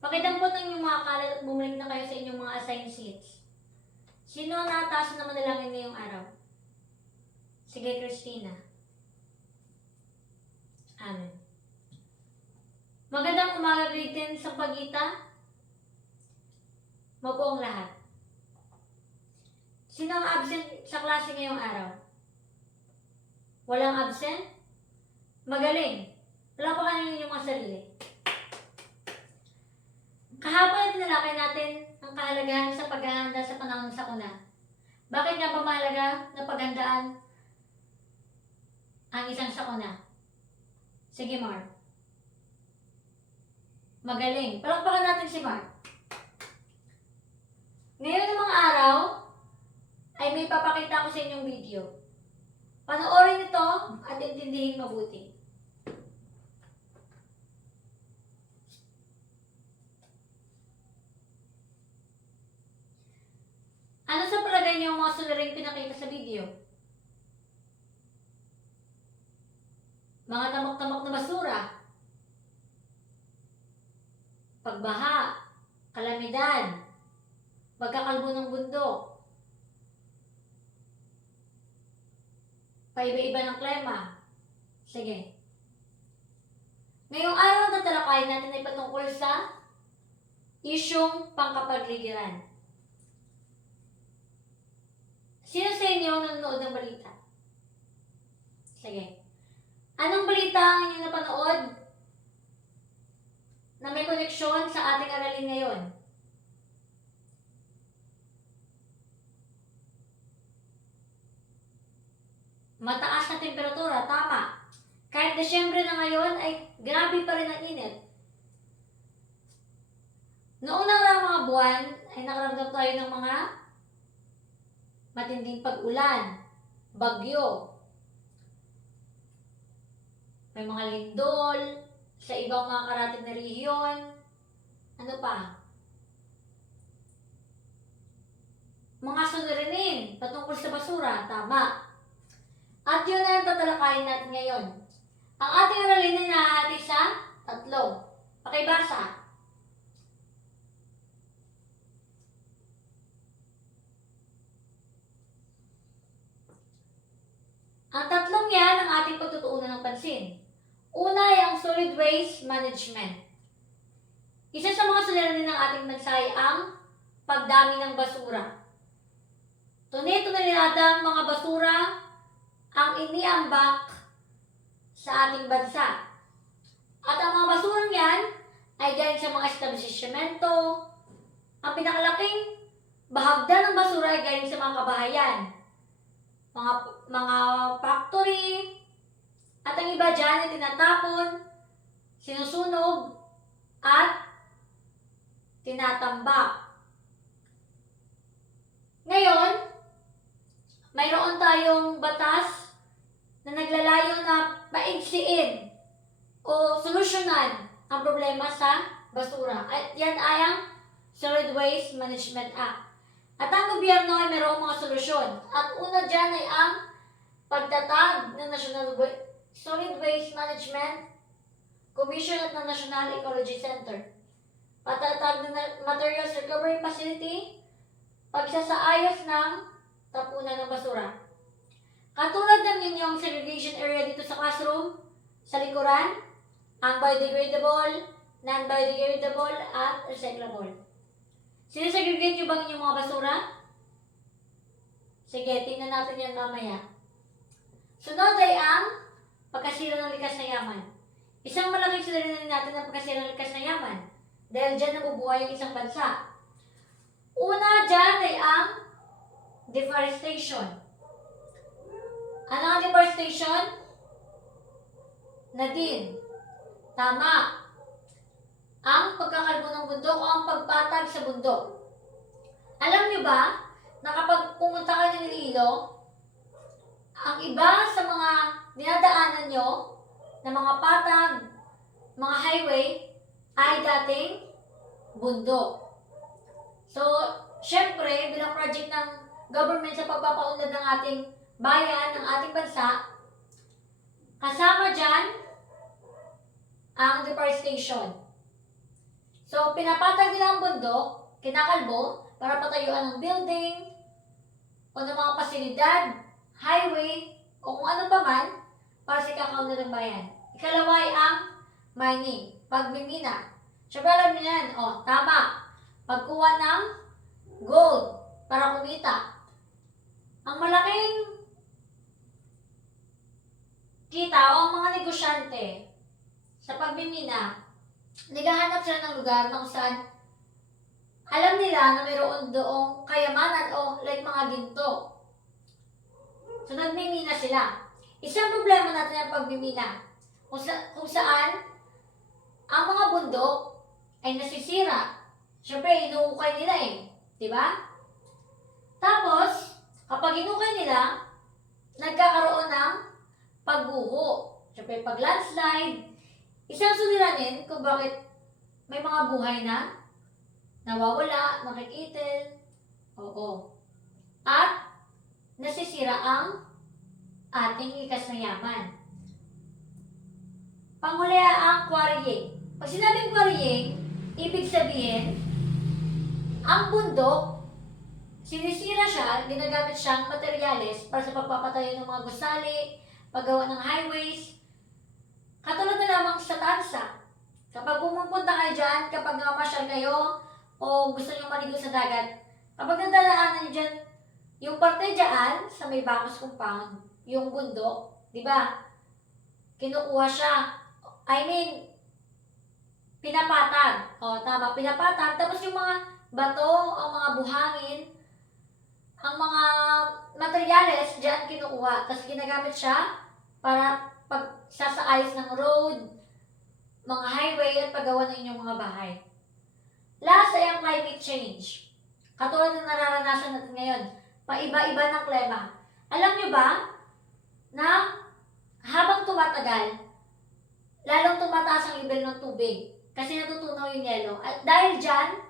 Pakidampot ng inyong mga kalat at bumalik na kayo sa inyong mga assigned seats. Sino ang nataasan na manalangin ngayong araw? Sige, Christina. Amen. Magandang umaga, grade 10 sa Pagita. Mapo ang lahat. Sino ang absent sa klase ngayong araw? Walang absent? Magaling. Wala pa kayo ninyong mga sarili. Kahapon na tinalakay natin ang kahalagahan sa paghahanda sa panahon ng sakuna. Bakit nga ba mahalaga na paghandaan ang isang sakuna? Sige, Mark. Magaling. Palakpakan natin si Mark. Ngayon ng mga araw, ay may papakita ko sa inyong video. Panoorin ito at intindihin mabuti. Ano sa palagay niyo ang mga sularing pinakita sa video? Mga tamak-tamak na basura, pagbaha, kalamidad, pagkakalbo ng bundok, paiba-iba ng klima. Sige. Ngayong araw na tatalakayin natin ay patungkol sa isyong pangkapagligiran. Sino sa inyo ang nanonood ng balita? Sige. Anong balita ang inyong napanood na may koneksyon sa ating aralin ngayon? Mataas na temperatura, tama. Kahit Desyembre na ngayon ay grabe pa rin ang init. Noong nakarang mga buwan ay nakaramdam tayo ng mga matinding pag-ulan, bagyo, may mga lindol sa ibang mga karatig na rehiyon. Ano pa? Mga suliranin patungkol sa basura, tama. At yun na yung tatalakayin natin ngayon. Ang ating aralin ay nahahati sa 3. Pakibasa. Ang 3 yan ang ating pagtutuunan ng pansin. Una ay ang solid waste management. Isa sa mga suliranin ng ating bansa ay ang pagdami ng basura. Tunay-tunaladang mga basura ang iniambak sa ating bansa. At ang mga basurang yan ay galing sa mga establishmento. Ang pinakalaking bahagdan ng basura ay galing sa mga kabahayan, mga factory, at ang iba dyan ay tinatapon, sinusunog, at tinatambak. Ngayon, mayroon tayong batas na naglalayo na paigsiin o solusyonan ang problema sa basura. At yan ay ang Solid Waste Management Act. At ang gobyerno ay mayroong mga solusyon. At una dyan ay ang pagtatag ng National Solid Waste Management Commission at ng National Ecology Center. Patatag ng Materials Recovery Facility, pagsasaayos ng tapunan ng basura. Katulad ng inyong segregation area dito sa classroom, sa likuran, ang biodegradable, non-biodegradable, at recyclable. Sinesegregate nyo ba ang inyong mga basura? Sige, tingnan natin yan mamaya. Sunod ay ang pagkasira ng likas na yaman. Isang malaking suliranin natin ang pagkasira ng likas na yaman dahil dyan nabubuhay ang isang bansa. Una dyan ay ang deforestation. Ano ang deforestation? Nadine. Tama. Ang pagkakalbo ng bundok o ang pagpatag sa bundok. Alam niyo ba na kapag pumunta kayo ng Iloilo, ang iba sa mga dinadaanan nyo na mga patag, mga highway, ay dating bundok. So, syempre, bilang project ng government sa pagpapaunlad ng ating bayan, ng ating bansa, kasama dyan ang deforestation. So, pinapatag nila ang bundok, kinakalbo, para patayuan ng building, o ng mga pasilidad, highway, o kung ano pa man, para sa kakaunan ng bayan. Ikalawa ay ang mining, pagmimina. Siyempre alam niyo yan, tama. Pagkuha ng gold para kumita. Ang malaking kita o ang mga negosyante sa pagmimina, naghahanap sila ng lugar na kung saan alam nila na mayroon doong kayamanan o like mga ginto. So, nagmimina sila. Isang problema natin ang pagmimina, kung saan ang mga bundok ay nasisira. Siyempre, inuukay nila di ba? Tapos, kapag inukay nila, nagkakaroon ng pagguho. Siyempre, pag landslide, isang suliranin kung bakit may mga buhay na nawawala, nakikitil, at nasisira ang ating likas na yaman. Panghuli ang quarrying. Pag sinabing quarrying, ibig sabihin, ang bundok, sinisira siya, ginagamit siyang materyales para sa pagpapatayo ng mga gusali, paggawa ng highways. Katulad na lamang sa tansa. Kapag pumupunta kayo dyan, kapag namasyal kayo, o gusto nyo maligo sa dagat, kapag nadalaanan nyo dyan, yung parte dyan, sa may Bacos compound, yung bundok, di ba? Kinukuha siya. Pinapatag. Tama, pinapatag. Tapos yung mga bato, ang mga buhangin, ang mga materyales dyan kinukuha. Tapos ginagamit siya para pagsasaayos ng road, mga highway, at paggawa ng inyong mga bahay. Last ay ang climate change. Katulad ng nararanasan natin ngayon, paiba-iba ng klima. Alam nyo ba na habang tumatagal, lalong tumataas ang level ng tubig kasi natutunaw yung yelo. At dahil dyan,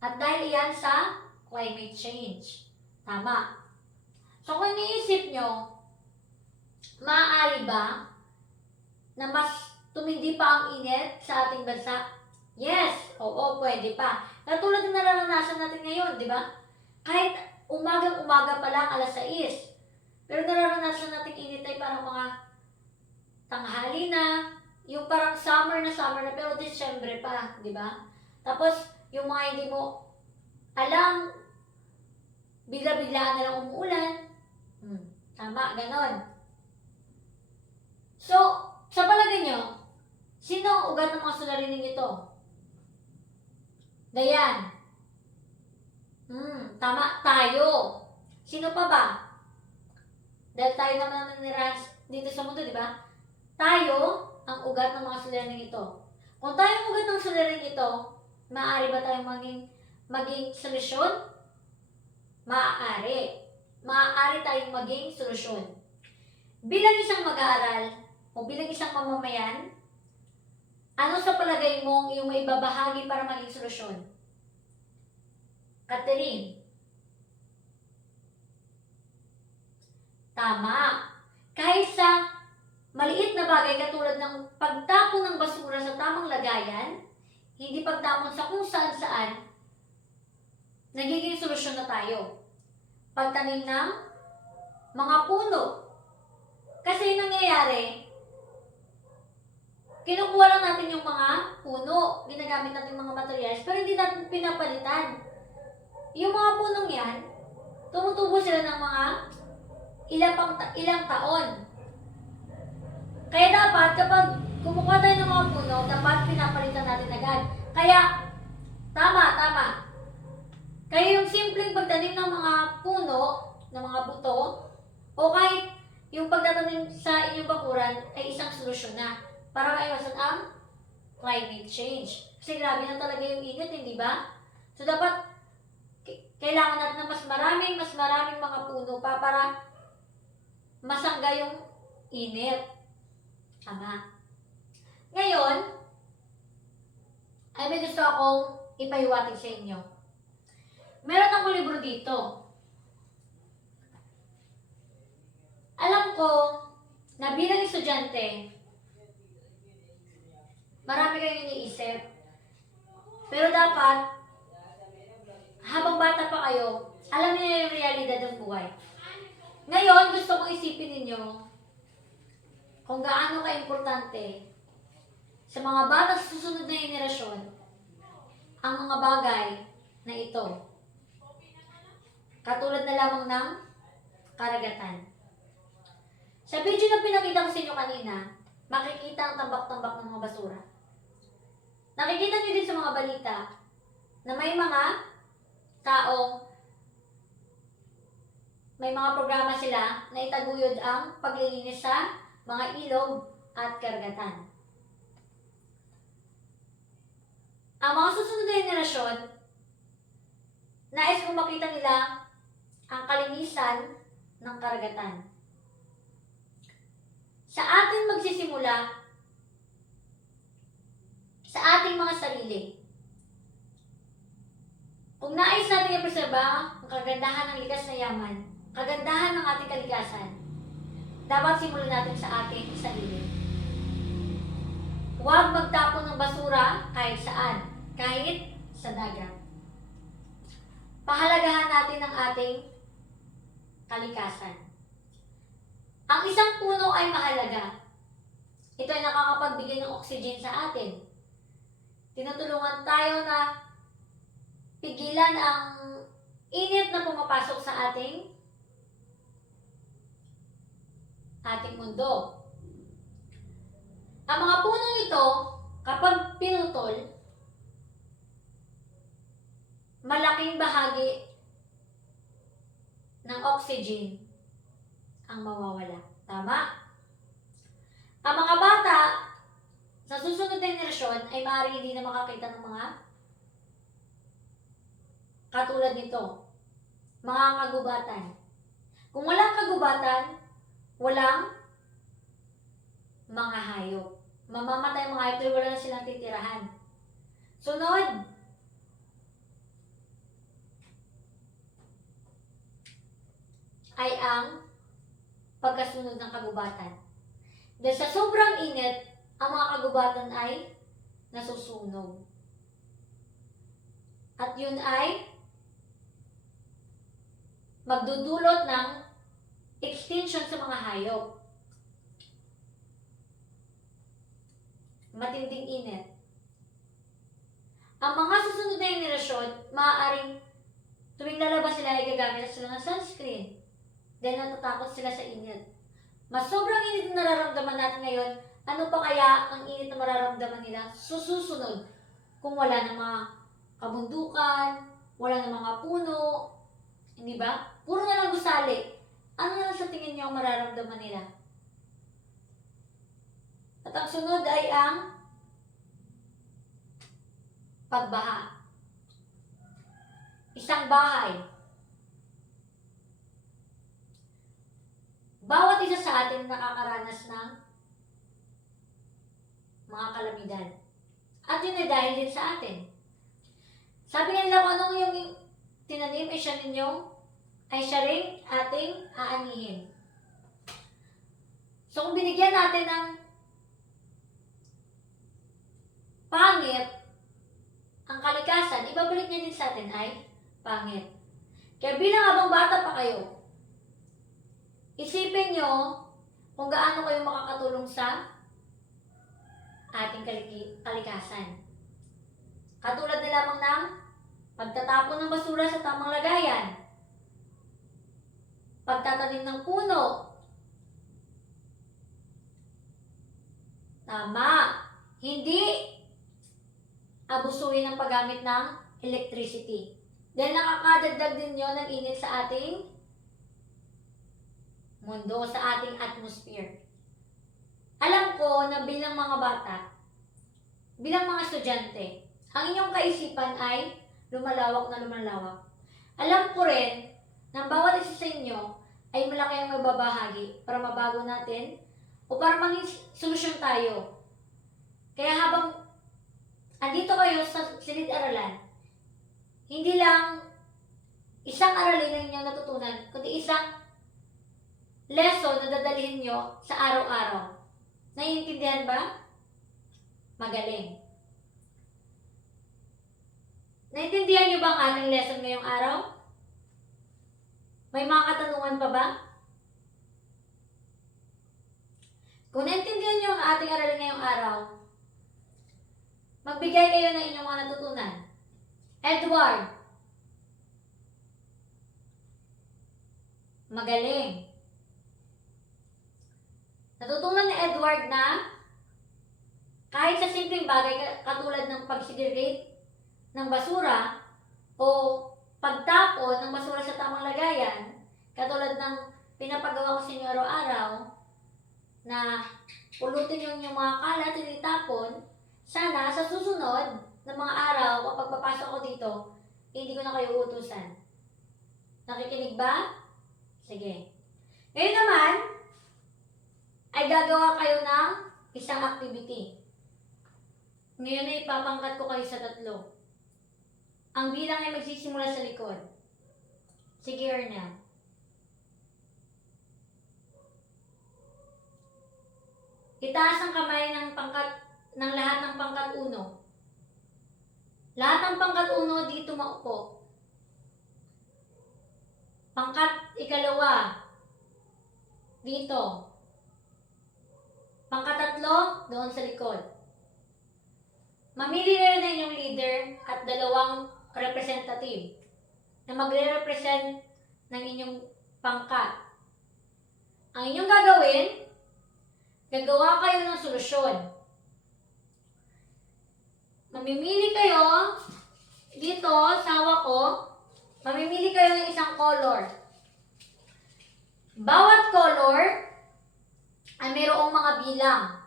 at dahil iyan sa climate change. Tama. So kung iniisip nyo, maaari ba na mas tumindi pa ang init sa ating bansa? Yes, pwede pa. Katulad ng nararanasan natin ngayon, di ba? Kahit umagang-umaga pa lang, alas 6. Pero nararanasan natin init ay parang mga tanghali na, yung parang summer na, pero December pa, di ba? Tapos, yung mga hindi mo alam, bigla-biglaan na lang umuulan. Tama, ganon. So, sa palagay nyo, sino ang ugat ng mga suliraning ito? Dayan. Tama, tayo. Sino pa ba? Dahil tayo naman nanirahan dito sa mundo, di ba? Tayo ang ugat ng mga suliraning ito. Kung tayo ang ugat ng suliraning ito, maaari ba tayong maging solusyon? Maaari. Maaari tayong maging solusyon. Bilang isang mag-aaral o bilang isang mamamayan, ano sa palagay mong iyong maibabahagi para maging solusyon? Catherine. Tama. Kahit sa maliit na bagay katulad ng pagtapon ng basura sa tamang lagayan, hindi pagtapon sa kung saan-saan, nagiging solusyon na tayo. Pagtanim ng mga puno. Kasi yung nangyayari, kinukuha lang natin yung mga puno, ginagamit natin mga materials, pero hindi natin pinapalitan. Yung mga punong yan, tumutubo sila ng mga ilang taon. Kaya dapat, kapag kumukuha tayo ng mga puno, dapat pinapalitan natin agad. Kaya, tama. Kaya yung simpleng pagtanim ng mga puno, ng mga buto, o kahit yung pagtatanim sa inyong bakuran ay isang solusyon na para maiwasan ang climate change. Kasi grabe na talaga yung init, hindi ba? So dapat kailangan natin ng mas maraming mga puno pa para masangga yung init. Tama. Ngayon, ay may gusto akong ipahiwatig sa inyo. Meron akong libro dito. Alam ko na bilang estudyante, marami kayong iniisip. Pero dapat, habang bata pa kayo, alam niyo yung realidad ng buhay. Ngayon, gusto kong isipin ninyo kung gaano ka-importante sa mga bata sa susunod na henerasyon ang mga bagay na ito. Katulad na lamang ng karagatan. Sa video na pinakita ko sa inyo kanina, makikita ang tambak-tambak ng mga basura. Nakikita niyo din sa mga balita na may mga taong may mga programa sila na itaguyod ang paglilinis sa mga ilog at karagatan. Ang mga susunod na henerasyon, nais kong makita nila ang kalinisan ng karagatan. Sa atin magsisimula sa ating mga sarili. Kung nais natin i-preserba ang kagandahan ng likas na yaman, kagandahan ng ating kalikasan, dapat simulan natin sa ating sarili. Huwag magtapon ng basura kahit saan, kahit sa dagat. Pahalagahan natin ang ating kalikasan. Ang isang puno ay mahalaga. Ito ay nakakapagbigay ng oxygen sa atin. Tinutulungan tayo na pigilan ang init na pumapasok sa ating mundo. Ang mga punong ito, kapag pinutol, malaking bahagi ng oxygen ang mawawala. Tama? Ang mga bata sa susunod na henerasyon ay maaaring hindi na makakita ng mga katulad nito. Mga kagubatan. Kung walang kagubatan, walang mga hayop. Mamamatay ang mga hayop pero wala na silang titirahan. Sunod, ay ang pagkasunod ng kagubatan. Dahil sa sobrang init, ang mga kagubatan ay nasusunog. At yun ay magdudulot ng extinction sa mga hayop. Matinding init. Ang mga susunod na henerasyon, maaaring tuwing lalabas sila ay gagamit sila ng sunscreen. Dahil natatakot sila sa init. Mas sobrang init na nararamdaman natin ngayon, ano pa kaya ang init na mararamdaman nila susunod kung wala ng mga kabundukan, wala ng mga puno, hindi ba? Puro na lang gusali. Ano na sa tingin niyo ang mararamdaman nila? At ang sunod ay ang pagbaha. Isang bahay. Bawat isa sa atin nakakaranas ng mga kalamidad. At yun ay dahil din sa atin. Sabi nga nila kung anong yung tinanim ay siya rin ating aanihin. So kung binigyan natin ng pangit ang kalikasan, ibabalik niya din sa atin ay pangit. Kaya bilang habang bata pa kayo, isipin nyo kung gaano kayo makakatulong sa ating kalikasan. Katulad na lamang ng pagtatapon ng basura sa tamang lagayan, pagtatanim ng puno. Tama. Hindi abusuhin ang paggamit ng electricity. Dahil nakakadagdag din yun ng init sa ating mundo, sa ating atmosphere. Alam ko na bilang mga bata, bilang mga estudyante, ang inyong kaisipan ay lumalawak na lumalawak. Alam ko rin na bawat isa sa inyo ay malaki ang magbabahagi para mabago natin o para maging solusyon tayo. Kaya habang andito kayo sa silid-aralan, hindi lang isang aralin ang inyong natutunan, kundi isang lesson na dadalhin nyo sa araw-araw. Naiintindihan ba? Magaling. Naintindihan niyo ba ang ating lesson ngayong araw? May mga katanungan pa ba? Kung naintindihan niyo ang ating aralin ngayong araw, magbigay kayo ng inyong mga natutunan. Edward. Magaling. Natutunan ni Edward na kahit sa simpleng bagay katulad ng pag-segregate ng basura o pagtapon ng basura sa tamang lagayan, katulad ng pinapagawa ko sa inyo araw-araw, na pulutin yung mga kalat na itapon, sana sa susunod na mga araw kapag papasok ko dito, hindi ko na kayo utusan. Nakikinig ba? Sige. Ngayon naman, ay gagawa kayo ng isang activity. Ngayon ay ipapangkat ko kayo sa 3. Ang bilang ay magsisimula sa likod. Sige, Ernel. Itaas ang kamay ng lahat ng pangkat 1. Lahat ng pangkat 1 dito maupo. Pangkat 2 dito. Pangkat 3 doon sa likod. Mamili na rin yung leader at 2 representative na magre-represent ng inyong pangkat. Ang inyong gagawin, gagawa kayo ng solusyon. Mamimili kayo dito sa hawak ko, mamimili kayo ng isang color. Bawat color ay mayroong mga bilang.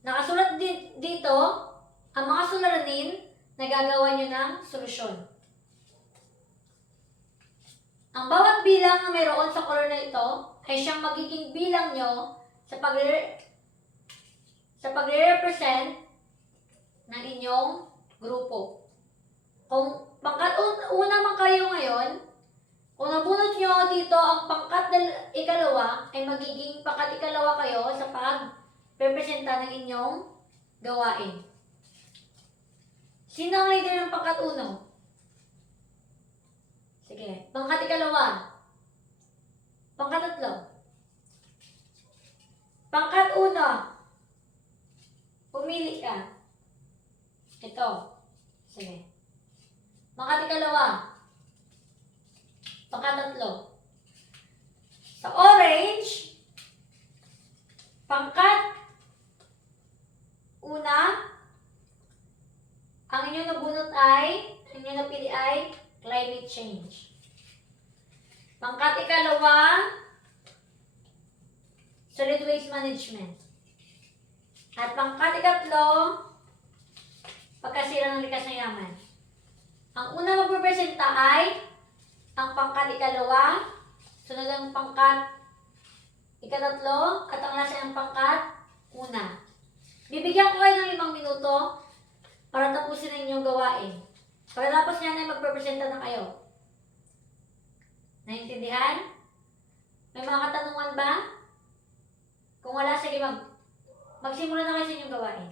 Nakasulat dito ang mga suliranin na gagawa nyo ng solusyon. Ang bawat bilang na mayroon sa color na ito ay siyang magiging bilang nyo sa pagre-represent ng inyong grupo. Kung pangkat una man kayo ngayon, kung nabunot nyo dito ang pangkat 2, ay magiging pangkat 2 kayo sa pag-representa ng inyong gawain. Sino ang leader ng pangkat 1? Sige, pangkat 2. Pangkat 3. Pangkat 1. Pumili ka. Ito. Sige. Pangkat 2. Pangkat 3. Sa orange, pangkat 1, ang inyong nabunot ang inyong napili ay climate change. Pangkat 2, solid waste management. At pangkat 3, pagkasira ng likas na yaman. Ang una magrepresenta ay ang pangkat 2, sunod ang pangkat 3, at ang lasa ng pangkat 1. Bibigyan ko kayo ng 5 minuto para tapusin ang inyong gawain. Pagkatapos niyan ay magrepresenta na kayo. Naintindihan? May mga katanungan ba? Kung wala, sige magsimula na kayo sa inyong gawain.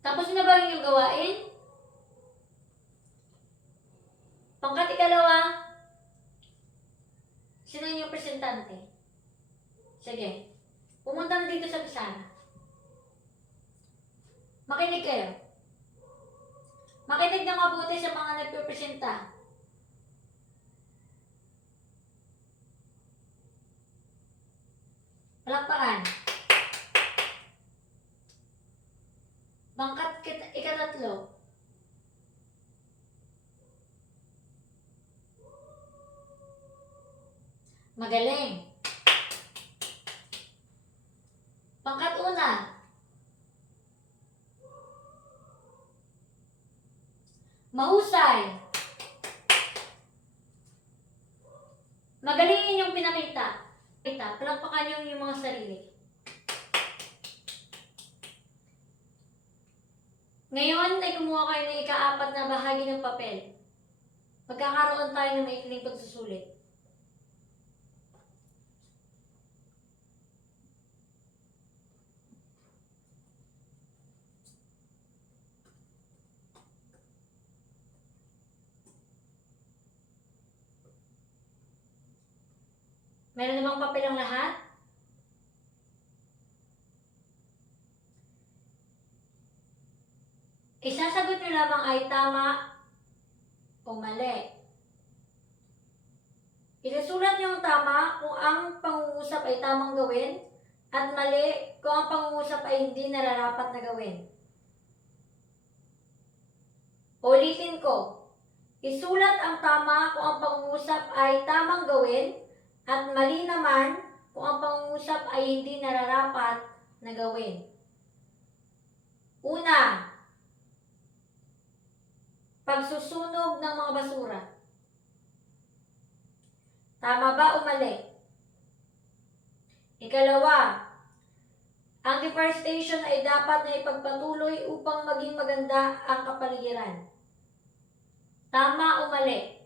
Tapos na ba yung gawain? Pangkat 2, sino yung presentante? Sige, pumunta na dito sa pisana. Makinig kayo. Makinig na mabuti sa mga nagpipresenta. Palakpakan. Pangkat 3. Magaling. Pangkat 1. Mahusay. Magaling yung pinakita. Palakpakan yung mga sarili. Ngayon ay kumuha kayo ng ika-4 na bahagi ng papel. Magkakaroon tayo ng maikling pagsusulit. Meron namang papel ang lahat? Isasagot nyo lamang ay tama o mali. Isusulat nyo ang tama kung ang pangungusap ay tamang gawin at mali kung ang pangungusap ay hindi nararapat na gawin. Ulitin ko. Isulat ang tama kung ang pangungusap ay tamang gawin at mali naman kung ang pangungusap ay hindi nararapat na gawin. Una, pagsusunog ng mga basura. Tama ba o mali? Ikalawa, ang deforestation ay dapat na ipagpatuloy upang maging maganda ang kapaligiran. Tama o mali?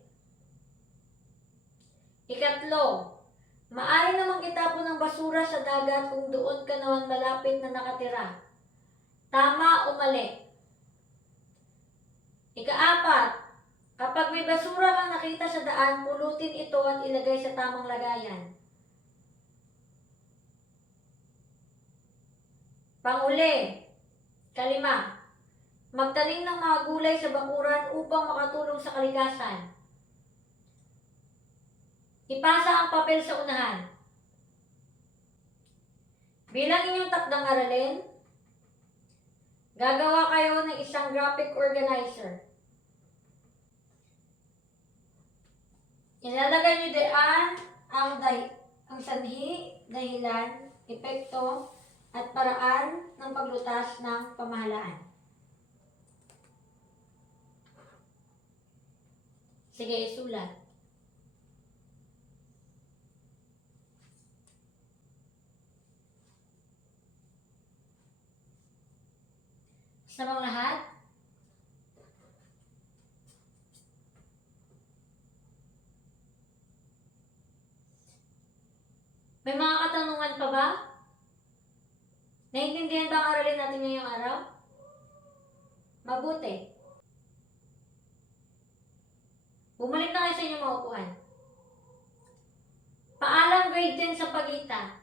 Ikatlo, maaari namang itapon ng basura sa dagat kung doon ka naman malapit na nakatira. Tama o mali? Ikaapat, kapag may basura kang nakita sa daan, pulutin ito at ilagay sa tamang lagayan. Panguli, kalima, magtanim ng mga gulay sa bakuran upang makatulong sa kalikasan. Ipasa ang papel sa unahan. Bilang inyong takdang aralin, gagawa kayo ng isang graphic organizer. Ilalagay nyo diyan ang sanhi, dahilan, epekto, at paraan ng paglutas ng pamahalaan. Sige, isulat. Sa mga lahat, may mga katanungan pa ba? Naintindihan ba ang aralin natin ngayong araw? Mabuti. Bumalik na kayo sa inyong maupuan. Paalam grade 10 sa Pagita.